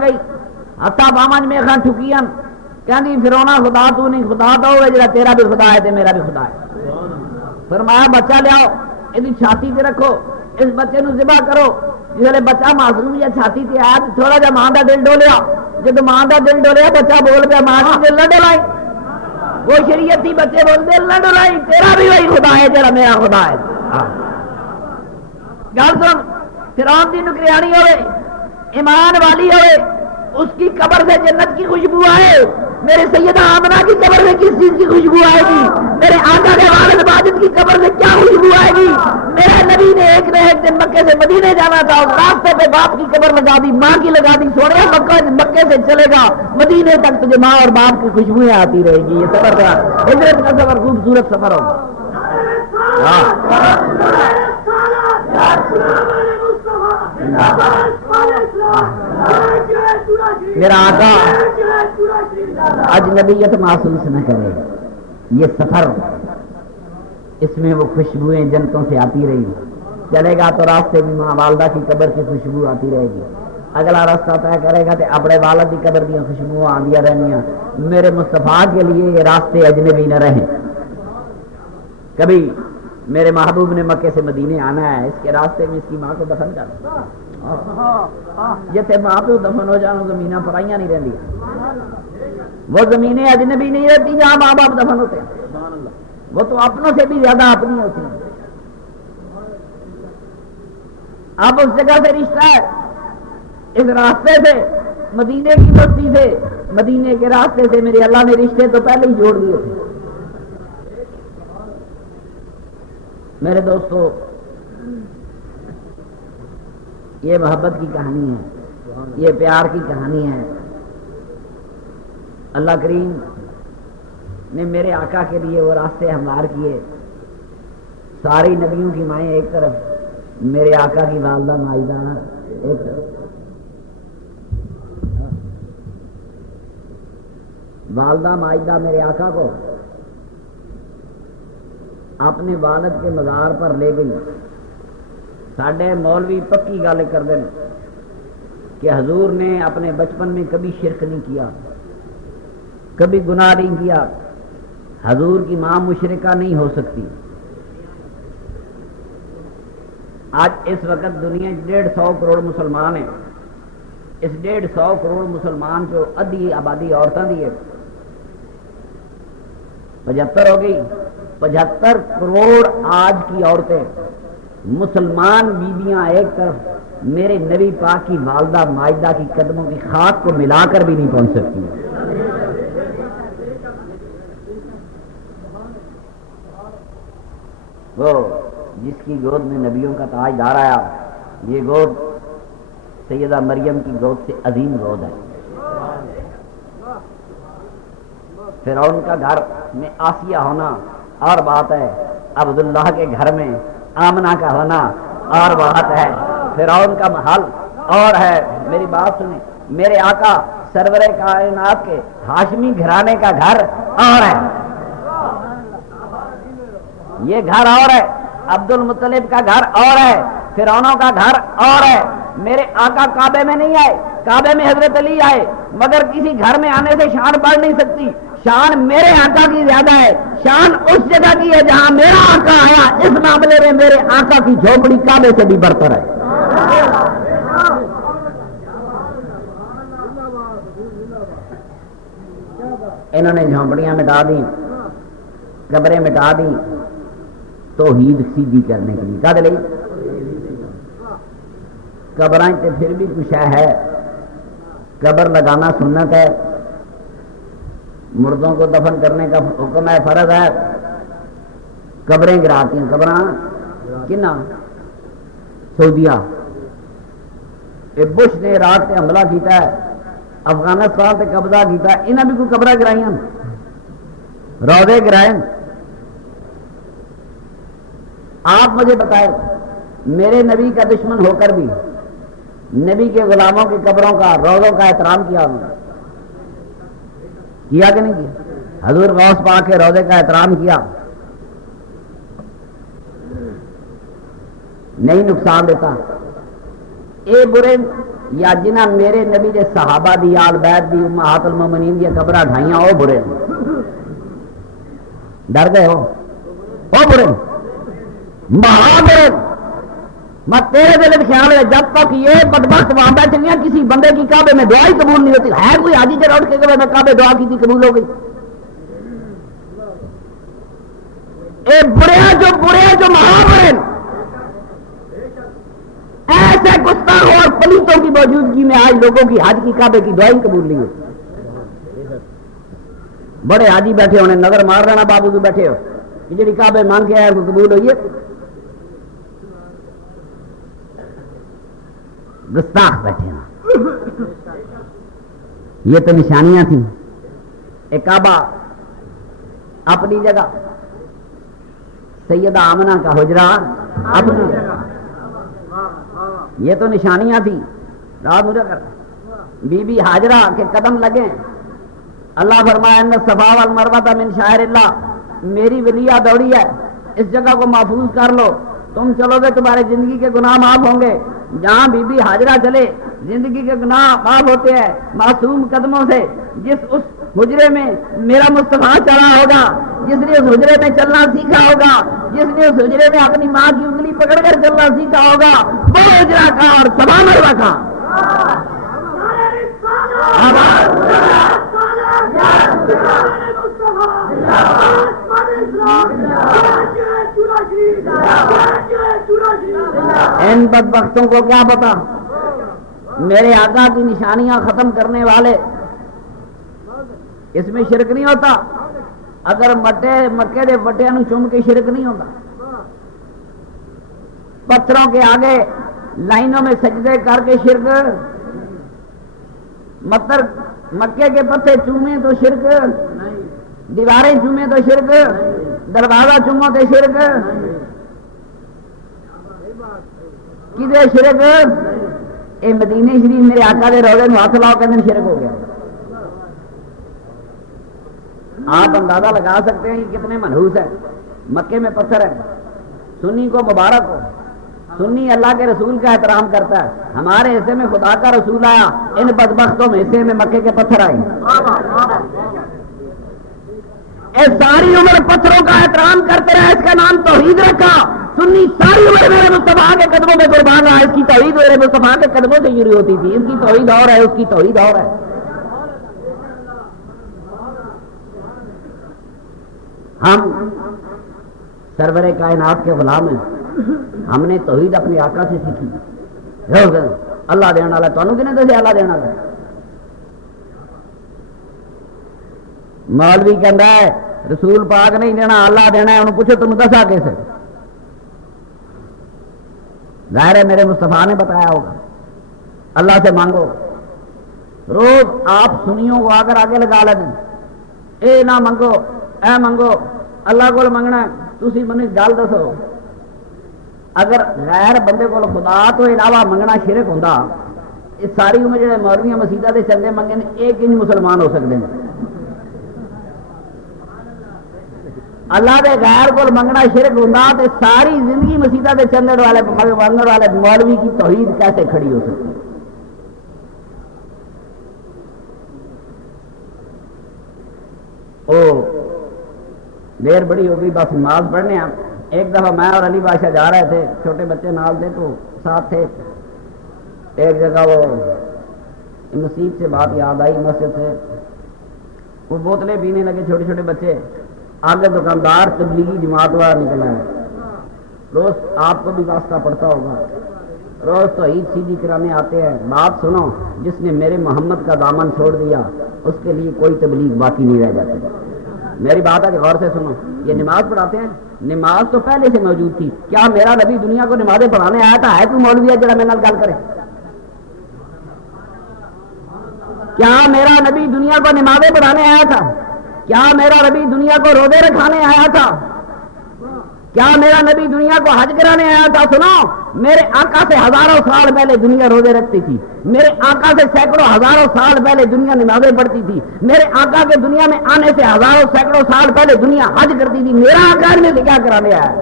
گئی ہتھا باواں میں کھا ٹھکیاں کہندی فرعون خدا تو نہیں خدا تو ہوے جڑا تیرا بھی خدا ہے تے میرا بھی خدا ہے فرمایا بچہ لیاؤ یہ چھاتی تے رکھو اس بچے نو ذبح کرو جسے بچہ معصوم یا چھاتی تے آیا تو تھوڑا جا ماں دا دل ڈولیا جب ماں دا دل ڈولیا بچہ بول پیا ماں کی دل نہ ڈولائی وہ شریعت تھی بچے بول دل نہ ڈولائی تیرا بھی وہی خدا ہے جڑا میرا خدا ہے گل سن فرعون دی نکریانی ہوئے ایمان والی ہوئے اس کی قبر سے جنت کی خوشبو آئے میرے سیدہ آمنہ کی قبر سے کس چیز کی خوشبو آئے گی میرے آقا کے والد ماجد کی قبر سے کیا خوشبو آئے گی میرے نبی نے ایک نہ ایک دن مکے سے مدینے جانا تھا اس راستے پہ باپ کی قبر لگا دی ماں کی لگا دی سونے مکے سے چلے گا مدینے تک تجھے ماں اور باپ کی خوشبوئیں آتی رہے گی یہ سفر کا ہجرت کا سفر خوبصورت سفر ہوگا میرا آقا اجنبیت محسوس نہ کرے یہ سفر اس میں وہ خوشبوئیں جنتوں سے آتی رہی چلے گا تو راستے میں ماں والدہ کی قبر کی خوشبو آتی رہے گی اگلا راستہ طے کرے گا تو اپنے والد کی قبر دیا خوشبو آندیاں رہنیاں میرے مصطفیٰ کے لیے یہ راستے اجنبی نہ رہیں کبھی میرے محبوب نے مکے سے مدینے آنا ہے اس کے راستے میں اس کی ماں کو دفن کر جتنے ماں پیو دفن ہو جانا زمینیں پرائیاں نہیں رہتی وہ زمینیں اجنبی نہیں رہتی جہاں ماں باپ دفن ہوتے ہیں وہ تو اپنوں سے بھی زیادہ اپنی ہوتی ہیں اب اس جگہ سے رشتہ ہے اس راستے سے مدینے کی بستی سے مدینے کے راستے سے میرے اللہ نے رشتے تو پہلے ہی جوڑ دیے تھے میرے دوستو یہ محبت کی کہانی ہے یہ پیار کی کہانی ہے اللہ کریم نے میرے آقا کے لیے وہ راستے ہموار کیے ساری نبیوں کی مائیں ایک طرف میرے آقا کی والدہ مائدہ ایک طرف والدہ مائدہ میرے آقا کو اپنے والد کے مزار پر لے گئی ساڈے مولوی پکی گل کرتے ہیں کہ حضور نے اپنے بچپن میں کبھی شرک نہیں کیا کبھی گناہ نہیں کیا حضور کی ماں مشرکہ نہیں ہو سکتی آج اس وقت دنیا 150 کروڑ مسلمان ہیں اس 150 کروڑ مسلمان جو ادھی آبادی عورتوں کی ہے 75 ہو گئی 75 کروڑ آج کی عورتیں مسلمان بیویاں ایک طرف میرے نبی پاک کی والدہ مائدہ کی قدموں کی خاک کو ملا کر بھی نہیں پہنچ سکتی وہ جس کی گود میں نبیوں کا تاج دار آیا یہ گود سیدہ مریم کی گود سے عظیم گود ہے فرعون کا گھر میں آسیہ ہونا اور بات ہے عبداللہ کے گھر میں آمنہ کا ہونا اور بات ہے فرعون کا محل اور ہے میری بات سنیں میرے آقا سرور کائنات کے ہاشمی گھرانے کا گھر اور ہے یہ گھر اور ہے عبد المطلب کا گھر اور ہے فرعونوں کا گھر اور ہے میرے آقا کعبے میں نہیں آئے کعبے میں حضرت علی آئے مگر کسی گھر میں آنے سے شان بڑھ نہیں سکتی شان میرے آقا کی زیادہ ہے شان اس جگہ کی ہے جہاں میرا آقا آیا اس معاملے میں میرے آقا کی جھوپڑی کعبے سے بھی برتر ہے انہوں نے جھونپڑیاں مٹا دی قبریں مٹا دی توحید سیدھی کرنے کے لیے کہتے لئی قبریں تے پھر بھی کچھ ہے قبر لگانا سنت ہے مردوں کو دفن کرنے کا حکم ہے فرض ہے قبریں گراتی ہیں قبراں کنا سعودیہ بش نے عراق سے حملہ کیتا ہے افغانستان سے قبضہ کیتا ہے انہیں بھی کوئی قبریں گرائیاں روضے گرائیں آپ مجھے بتائیں میرے نبی کا دشمن ہو کر بھی نبی کے غلاموں کی قبروں کا روضوں کا احترام کیا انہوں نے کیا کہ نہیں کیا حضور غوث پاک کے روضے کا احترام کیا نہیں نقصان دیتا اے برے یا جنہ میرے نبی دے صحابہ دی آل بیت دی امہات المومنین دی قبراں ڈھائیاں وہ برے ڈر گئے ہو وہ برے مہا برے میں تیرے دل میں خیال ہے جب تک یہ بدبخت وہاں بیٹھے ہیں کسی بندے کی کعبے میں دعا ہی قبول نہیں ہوتی ہے کوئی حاجی چڑھ اٹھ کے کہ میں کعبے دعا کی تھی قبول ہو گئی اے برے جو مہابرے ایسے گستاخ اور پلیتوں کی موجودگی میں آج لوگوں کی حج کی کعبے کی دعائیں قبول نہیں ہوتی بڑے حاجی بیٹھے ہونے نظر مار رہنا بابو بھی بیٹھے ہو کہ جڑی کعبے مانگ کے آئے کو قبول ہوئی ہے گستاخ بیٹھے نا یہ تو نشانیاں تھیں ایک کعبہ اپنی جگہ سیدہ آمنہ کا حجرہ اپنی جگہ یہ تو نشانیاں تھیں رات مجھے کر بی بی حاجرہ کے قدم لگے اللہ فرمایا ان الصفا والمروہ من شعائر اللہ میری ولیہ دوڑی ہے اس جگہ کو محفوظ کر لو تم چلو گے تمہارے زندگی کے گناہ معاف ہوں گے جہاں بی بی حاجرہ چلے زندگی کے گناہ معاف ہوتے ہیں معصوم قدموں سے جس اس حجرے میں میرا مصطفیٰ چلا ہوگا جس نے اس حجرے میں چلنا سیکھا ہوگا جس نے اس حجرے میں اپنی ماں کی انگلی پکڑ کر چلنا سیکھا ہوگا وہ حجرہ کا اور صفا مروہ کا ان بدبختوں کو کیا پتا میرے آقا کی نشانیاں ختم کرنے والے اس میں شرک نہیں ہوتا اگر مکے دے وٹیاں نو چوم کے شرک نہیں ہوتا پتھروں کے آگے لائنوں میں سجدے کر کے شرک مکے کے پتھر چومے تو شرک دیواریں چومے تو شرک دروازہ چومو تو شرک کدے شرک اے مدینے شریف میرے آقا دے روضے میں ہاتھ لاؤ کہ شرک ہو گیا آپ اندازہ لگا سکتے ہیں کہ کتنے منحوس ہے مکے میں پتھر ہے سنی کو مبارک ہو سنی اللہ کے رسول کا احترام کرتا ہے ہمارے حصے میں خدا کا رسول آیا ان بدبختوں میں حصے میں مکے کے پتھر آئے ساری عمر پتھروں کا احترام کرتے رہے اس کا نام توحید رکھا سنی ساری عمر میرے مصطفیٰ کے قدموں میں قربان رہا اس کی توحید میرے مصطفیٰ کے قدموں سے شروع ہوتی تھی اس کی توحید اور ہے اس کی توحید اور ہے ہم سرور کائنات کے غلام ہیں ہم نے توحید اپنے آقا سے سیکھی اللہ دینا والا تمہیں کنے دسے اللہ دینا والا مولوی کہندا ہے رسول پاک نہیں دینا اللہ دینا ہے انہوں پوچھو تم دسا کیسے ظاہر ہے میرے مصطفیٰ نے بتایا ہوگا اللہ سے مانگو روز آپ سنیوں کو آگر آگے لگا لیں اے نہ منگو اے منگو اللہ کو منگنا تسی منی گل دسو اگر غیر بندے کو خدا تو علاوہ منگنا شرک ہوتا اس ساری عمر جڑے مولویاں مسیطا دے چندے منگے نے ایک انج مسلمان ہو سکتے ہیں اللہ دے غیر کو منگنا شرک ہوتا تو ساری زندگی مسیطا دے چندے والے منگنے والے مولوی کی توحید کیسے کھڑی ہو سکتی او دیر بڑی ہو گئی بس نماز پڑھنے آپ ایک دفعہ میں اور علی بادشاہ جا رہے تھے چھوٹے بچے نال تھے تو ساتھ تھے ایک جگہ وہ نصیب سے بات یاد آئی مسجد سے وہ بوتلیں پینے لگے چھوٹے چھوٹے بچے آگے دکاندار تبلیغی جماعت والا نکلا ہے روز آپ کو بھی واسطہ پڑتا ہوگا روز تو عید سیدھی کرانے آتے ہیں بات سنو جس نے میرے محمد کا دامن چھوڑ دیا اس کے لیے کوئی تبلیغ باقی نہیں رہ جاتی میری بات ہے کہ غور سے سنو یہ نماز پڑھاتے ہیں نماز تو پہلے سے موجود تھی کیا میرا نبی دنیا کو نمازیں پڑھانے آیا تھا ہے تو مولوی ہے جڑا میرے نال گل کرے کیا میرا نبی دنیا کو نمازیں پڑھانے آیا تھا کیا میرا نبی دنیا کو روزے رکھانے آیا تھا کیا میرا نبی دنیا کو حج کرانے آیا تھا سنو میرے آقا سے ہزاروں سال پہلے دنیا روزے رکھتی تھی میرے آقا سے سینکڑوں ہزاروں سال پہلے دنیا نمازیں پڑھتی تھی میرے آقا کے دنیا میں آنے سے ہزاروں سینکڑوں سال پہلے دنیا حج کرتی تھی میرا آقا میں سے کیا کرانے آیا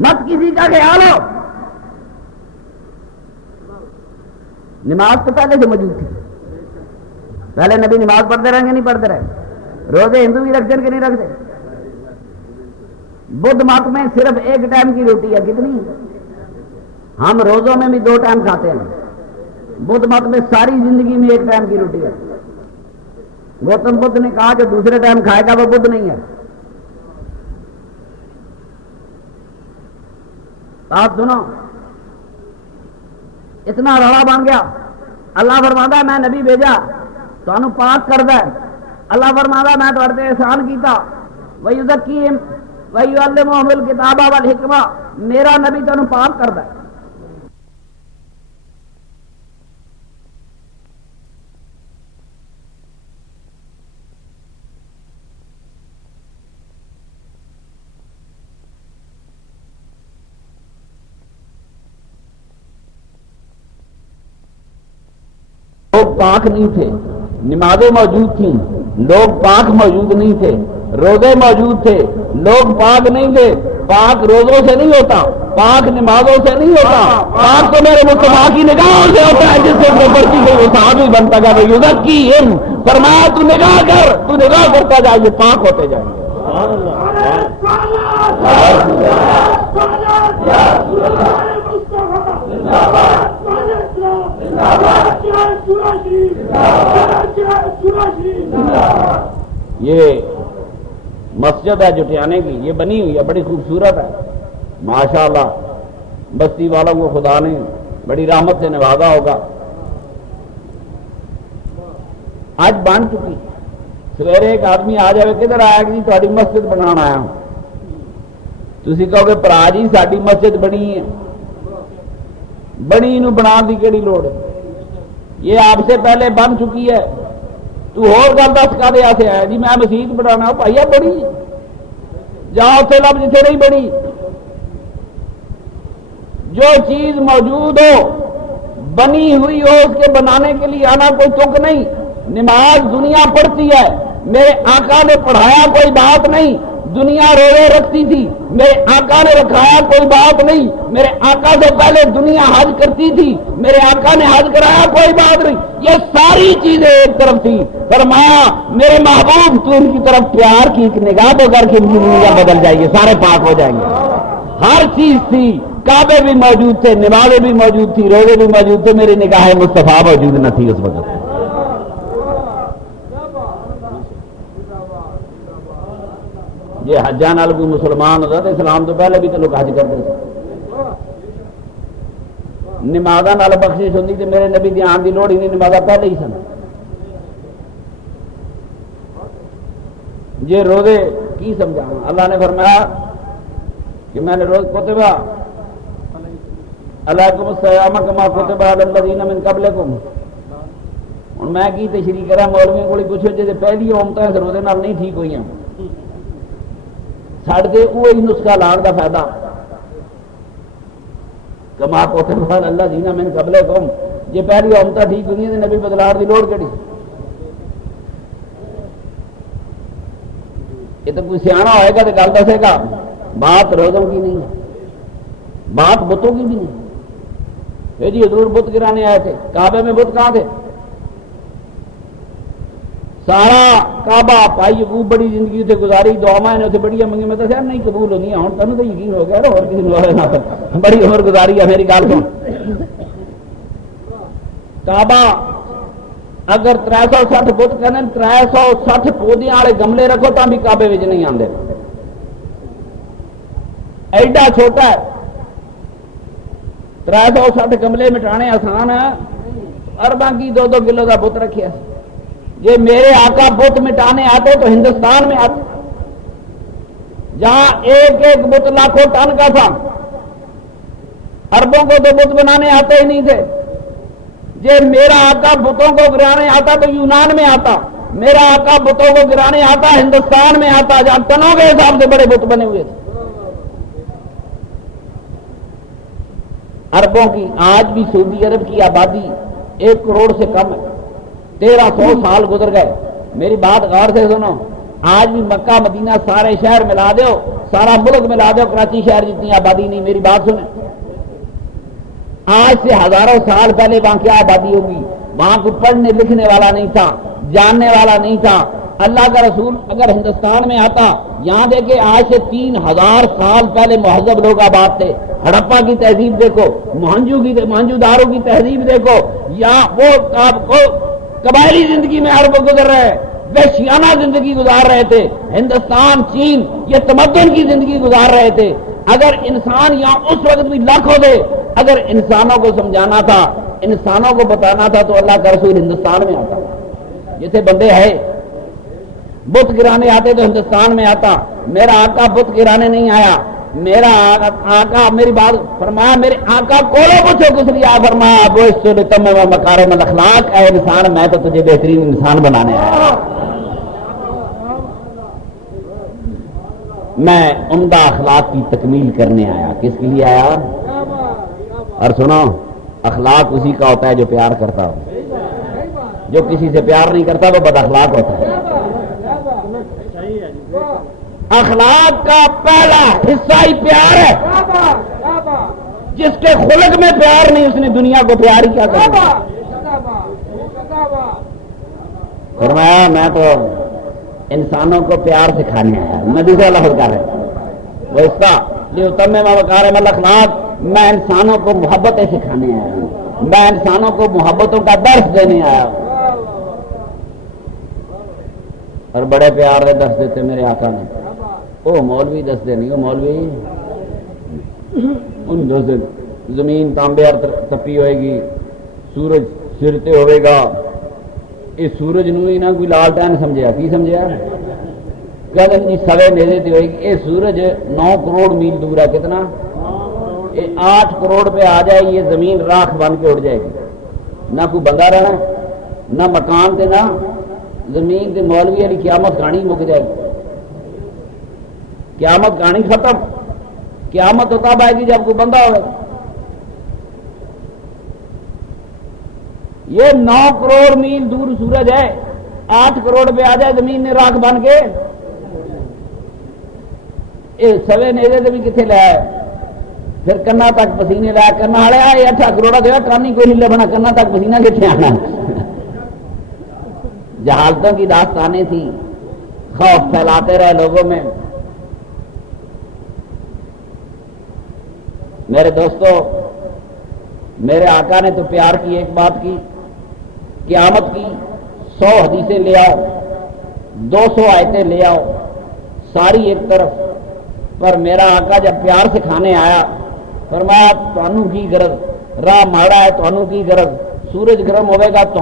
مت کسی کا خیال ہو نماز تو پہلے سے موجود تھی. پہلے نبی نماز پڑھتے رہیں گے نہیں پڑھتے رہے. روزے ہندو بھی رکھتے ہیں کہ نہیں رکھتے. بدھ مت میں صرف ایک ٹائم کی روٹی ہے. کتنی؟ ہم روزوں میں بھی 2 ٹائم کھاتے ہیں. بدھ مت میں ساری زندگی میں 1 ٹائم کی روٹی ہے. گوتم بدھ نے کہا جو دوسرے ٹائم کھائے گا وہ بدھ نہیں ہے. آپ سنو، اتنا روڑا بن گیا. اللہ فرماتا ہے میں نبی بھیجا تو انہوں پاک کر دے. اللہ فرماتا ہے میں تو ارتے احسان کیتا وَيُزَكِّيهِمْ وَيُعَلِّمُهُمُ الْكِتَابَ وَالْحِكْمَةَ. میرا نبی تو انہوں پاک کر دے. لوگ پاک نہیں تھے، نمازیں موجود تھیں، لوگ پاک موجود نہیں تھے، روزے موجود تھے، لوگ پاک نہیں تھے. پاک روزوں سے نہیں ہوتا، پاک نمازوں سے نہیں ہوتا، پاک تو میرے مصطفیٰ کی نگاہوں سے ہوتا ہے جس سے پرچی سے وہ صحابی بنتا گیا. یزکی فرمایا تو نگاہ کر، تو نگاہ کرتا جائے یہ پاک ہوتے جائیں گے. یہ مسجد ہے جٹیانے کی، یہ بنی ہوئی ہے، بڑی خوبصورت ہے ماشاءاللہ. بستی والوں کو خدا نے بڑی رحمت سے نوازا ہوگا. آج بن چکی. سویرے ایک آدمی آ جائے کدھر آیا کہ جی تاری مسجد بنانا آیا ہوں. تسی کہو گے پرا جی ساری مسجد بنی ہے، بنی نو بنا دی کیڑی لوڑ ہے، یہ آپ سے پہلے بن چکی ہے. تو اور گل دس کا دیا سے آیا جی میں مسجد بنانا بھائی بڑی جہاں اتنے لب جتنے نہیں بڑی. جو چیز موجود ہو بنی ہوئی ہو اس کے بنانے کے لیے آنا کوئی تک نہیں. نماز دنیا پڑھتی ہے، میرے آقا نے پڑھایا کوئی بات نہیں. دنیا روزے رکھتی تھی، میرے آقا نے رکھایا کوئی بات نہیں. میرے آقا سے پہلے دنیا حج کرتی تھی، میرے آقا نے حج کرایا کوئی بات نہیں. یہ ساری چیزیں ایک طرف تھی. فرمایا میرے محبوب تو ان کی طرف پیار کی ایک نگاہ تو کر کے ان کی دنیا بدل جائے گی، سارے پاک ہو جائیں گے. ہر چیز تھی، کعبے بھی موجود تھے، نمازیں بھی موجود تھی، روزے بھی موجود تھے. میری نگاہ مصطفیٰ موجود نہ تھی اس وقت. یہ حجاں نال کوئی مسلمان ہوتا تو اسلام تو پہلے بھی تو لوگ حج کرتے تھے. نمازاں نال بخشش ہوندی تے میرے نبی دی آن دی لوڑ ہی نہیں، نمازاں پہلے ہی سن. یہ روزے کی سمجھاواں. اللہ نے فرمایا کہ میں نے روز کتبہ علیکم الصیام کما کتب علی الذین من قبلکم. ہن میں کی تشریح کرا مولویوں کو پوچھو جے پہلی امتاں اس روزے نال نہیں ٹھیک ہوئیاں ساڈے وہی نسخہ لان کا فائدہ. کما کتب علی الذین من قبلکم جے پہلی امتاں ٹھیک ہوئی تے نبی بدلار دی لوڑ کیڑی. یہ تو کوئی سیاح ہوئے گا تو گل دسے گا. بات روزوں کی نہیں ہے، بات بتوں کی بھی نہیں. جی حضور بت گرانے آئے تھے، کعبے میں بت کہاں تھے؟ سارا کعبہ پائی خوب بڑی زندگی اتنے گزاری، دعا نے اتنے بڑی منگی. میں تو نہیں قبول ہونی ہوں تمہیں تو یقین ہو گیا اور کسی بڑی عمر گزاری ہے. میری گل سن، کعبہ اگر 360 فٹ کرنے 360 پودیاں والے گملے رکھو تو بھی کعبے میں نہیں آتے. ایڈا چھوٹا ہے. 360 گملے مٹانے آسان ہے. ارباں کی 2-2 کلو کا بت رکھا. یہ میرے آقا بت مٹانے آتے تو ہندوستان میں آتے جہاں ایک بت لاکھوں ٹن کا تھا. اربوں کو تو بت بنانے آتے ہی نہیں تھے. یہ میرا آقا بتوں کو گرانے آتا تو یونان میں آتا. میرا آقا بتوں کو گرانے آتا ہندوستان میں آتا جہاں ٹنوں کے حساب سے بڑے بت بنے ہوئے تھے. اربوں کی آج بھی سعودی عرب کی آبادی 1 کروڑ سے کم ہے. 1300 سال گزر گئے. میری بات غور سے سنو. آج بھی مکہ مدینہ سارے شہر ملا دو، سارا ملک ملا دو، کراچی شہر جتنی آبادی نہیں. میری بات سنیں، آج سے ہزاروں سال پہلے وہاں کیا آبادی ہوگی؟ وہاں کوئی پڑھنے لکھنے والا نہیں تھا، جاننے والا نہیں تھا۔ اللہ کا رسول اگر ہندوستان میں آتا، یہاں دیکھے آج سے 3000 سال پہلے مہذب لوگ آباد تھے۔ ہڑپا کی تہذیب دیکھو، موہنجو دارو کی تہذیب دیکھو، یہاں وہ قبائلی زندگی میں عرب گزر رہے، وحشیانہ زندگی گزار رہے تھے۔ ہندوستان، چین یہ تمدن کی زندگی گزار رہے تھے۔ اگر انسان یہاں اس وقت بھی لاکھ ہو دے، اگر انسانوں کو سمجھانا تھا، انسانوں کو بتانا تھا، تو اللہ کا رسول ہندوستان میں آتا۔ جیسے بندے ہے بت گرانے آتے تو ہندوستان میں آتا۔ میرا آقا بت گرانے نہیں آیا، میرا آقا میری بات فرمایا، میرے آقا کولو پوچھو کس لیے آیا، فرمایا ابو تم مکارم الاخلاق، اے انسان میں تو تجھے بہترین انسان بنانے آیا، میں عمدہ اخلاق کی تکمیل کرنے آیا۔ کس کے لیے آیا؟ اور سنو، اخلاق اسی کا ہوتا ہے جو پیار کرتا ہو، جو کسی سے پیار نہیں کرتا وہ بد اخلاق ہوتا ہے۔ اخلاق کا پہلا حصہ ہی پیار ہے۔ جس کے خلق میں پیار نہیں، اس نے دنیا کو پیار ہی کیا کرنا۔ فرمایا میں تو انسانوں کو پیار سکھانے آیا، میں دوسرا لفظ کر رہا ہوں وہ اس کا لیتمم مکارم الاخلاق، میں انسانوں کو محبتیں سکھانے آیا ہوں، میں انسانوں کو محبتوں کا درس دینے آیا ہوں۔ اور بڑے پیار سے درس دیتے میرے آقا نے۔ او مولوی دس دے نہیں، وہ مولوی ان دس دے زمین تانبے تپی ہوئے گی، سورج سرتے ہوئے گا، اس سورج نو ہی نہ کوئی لالٹین سمجھیا، کی سمجھیا؟ کہتے ہیں جی سوے نیزے تے ہوئے گی۔ یہ سورج 9 کروڑ میل دور ہے، کتنا؟ یہ 8 کروڑ پہ آ جائے، یہ زمین راکھ بن کے اڑ جائے گی، نہ کوئی بندہ رہنا، نہ مکان تے نہ زمین تے۔ مولوی علی قیامت کہانی مک جائے گی، قیامت کہانی ختم۔ قیامت تو تب آئے گی جب کوئی بندہ ہوئے۔ یہ 9 کروڑ میل دور سورج ہے، 8 کروڑ پہ آ جائے زمین نے راکھ بن کے، یہ سوے نیزے سے بھی کتنے لیا ہے؟ پھر کنا تک پسینے لایا، کنا والے یہ 8 کروڑا دیا، کانی کوئی نہیں لبنا، کنا تک پسینہ کتنے آنا؟ جہالتوں کی داستانیں تھی، خوف پھیلاتے رہے لوگوں میں۔ میرے دوستو، میرے آقا نے تو پیار کی ایک بات کی، قیامت کی 100 حدیثیں لے آؤ، 200 آیتیں لے آؤ، ساری ایک طرف، پر میرا آقا جب پیار سکھانے آیا فرمایا تانوں کی غرض، راہ ماڑا ہے تانوں کی غرض، سورج گرم ہوئے گا تو